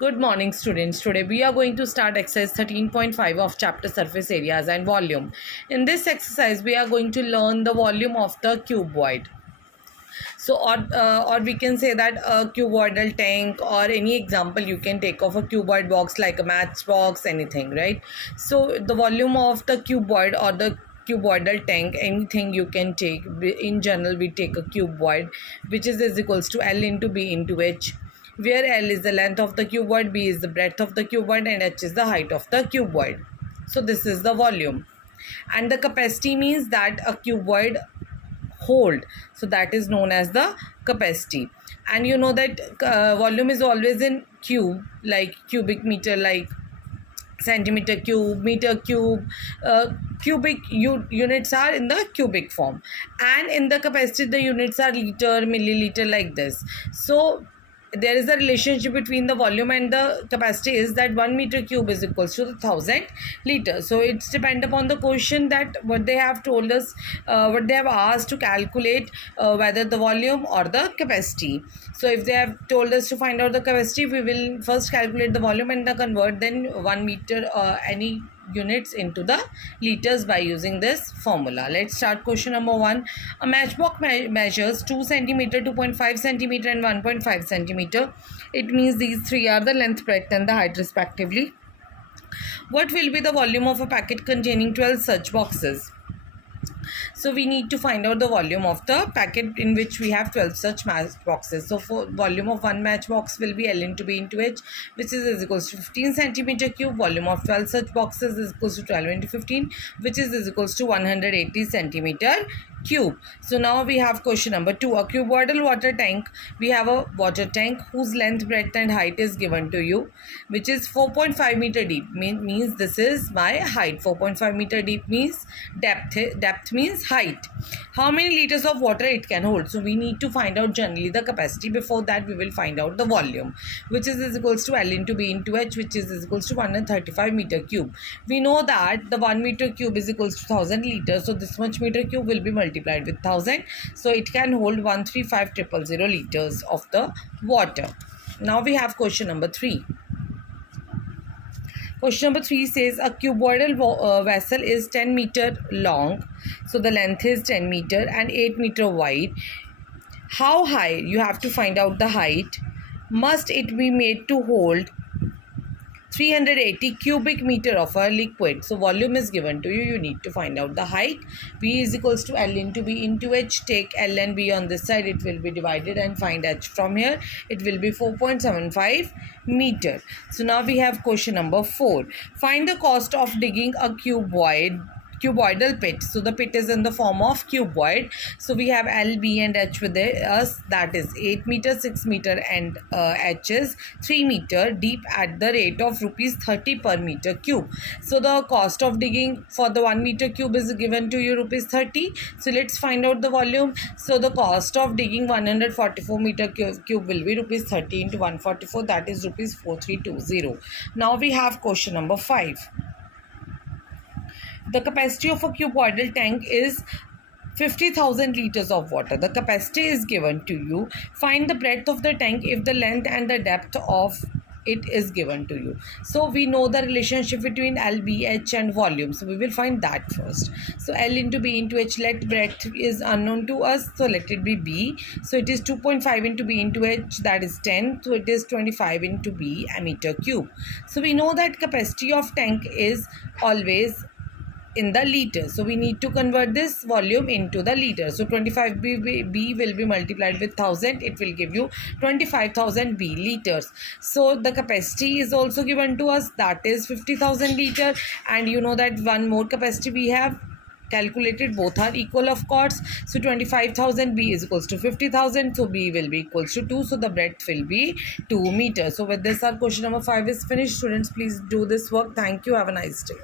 Good morning, students. Today we are going to start exercise 13.5 of chapter surface areas and volume. In this exercise, we are going to learn the volume of the cuboid. So, or we can say that a cuboidal tank or any example you can take of a cuboid box like a matchbox, anything, right? So, the volume of the cuboid or the cuboidal tank, anything you can take. In general, we take a cuboid, which is equals to L into B into H, where L is the length of the cuboid, B is the breadth of the cuboid, and H is the height of the cuboid. So this is the volume. And the capacity means that a cuboid hold. So that is known as the capacity. And you know that volume is always in cube, like cubic meter, like centimeter cube, meter cube. Cubic units are in the cubic form, and in the capacity the units are liter, milliliter, like this. So there is a relationship between the volume and the capacity is that 1 meter cube is equals to 1000 liters. So it's depend upon the question that what they have told us, what they have asked to calculate whether the volume or the capacity. So if they have told us to find out the capacity, we will first calculate the volume and the convert then 1 meter any units into the liters by using this formula. Let's start question number 1. A matchbox measures 2 centimeter, 2.5 centimeter and 1.5 centimeter. It means these three are the length, breadth and the height respectively. What will be the volume of a packet containing 12 such boxes? So we need to find out the volume of the packet in which we have 12 such matchboxes. So for volume of one matchbox will be L into B into H, which is equals to 15 centimeter cube. Volume of 12 such boxes is equals to 12 into 15, which is equals to 180 centimeter cube. So now we have question number 2. A cuboidal water tank. We have a water tank whose length, breadth and height is given to you, which is 4.5 meter deep. Means this is my height. 4.5 meter deep means depth. Depth means height. How many liters of water it can hold? So we need to find out generally the capacity. Before that we will find out the volume, which is equals to L into B into H, which is equals to 135 meter cube. We know that the 1 meter cube is equals to 1000 liters. So this much meter cube will be multiplied with 1000. So it can hold 135,000 liters of the water. Now we have question number 3. Question number 3 says a cuboidal vessel is 10 meter long. So the length is 10 meter and 8 meter wide. How high? You have to find out the height. Must it be made to hold 380 cubic meter of a liquid? So volume is given to you. You need to find out the height. V is equals to L into B into H. Take L and B on this side. It will be divided and find H from here. It will be 4.75 meter. So now we have question number 4. Find the cost of digging a cuboidal pit. So the pit is in the form of cuboid. So we have L, B and H with us, that is 8 meter, 6 meter and H is 3 meter deep at the rate of rupees 30 per meter cube. So the cost of digging for the 1 meter cube is given to you rupees 30. So let's find out the volume. So the cost of digging 144 meter cube will be rupees 30 into 144, that is rupees 4320. Now we have question number 5. The capacity of a cuboidal tank is 50,000 liters of water. The capacity is given to you. Find the breadth of the tank if the length and the depth of it is given to you. So we know the relationship between L, B, H and volume. So we will find that first. So L into B into H, let breadth is unknown to us. So let it be B. So it is 2.5 into B into H, that is 10. So it is 25 into B a meter cube. So we know that capacity of tank is always in the liter. So we need to convert this volume into the liter. So 25 B will be multiplied with 1000. It will give you 25,000 B liters. So the capacity is also given to us, that is 50,000 liter. And you know that one more capacity we have calculated, both are equal of course. So 25,000 B is equals to 50,000. So B will be equals to 2. So the breadth will be 2 meters. So with this our question number 5 is finished. Students, please do this work. Thank you. Have a nice day.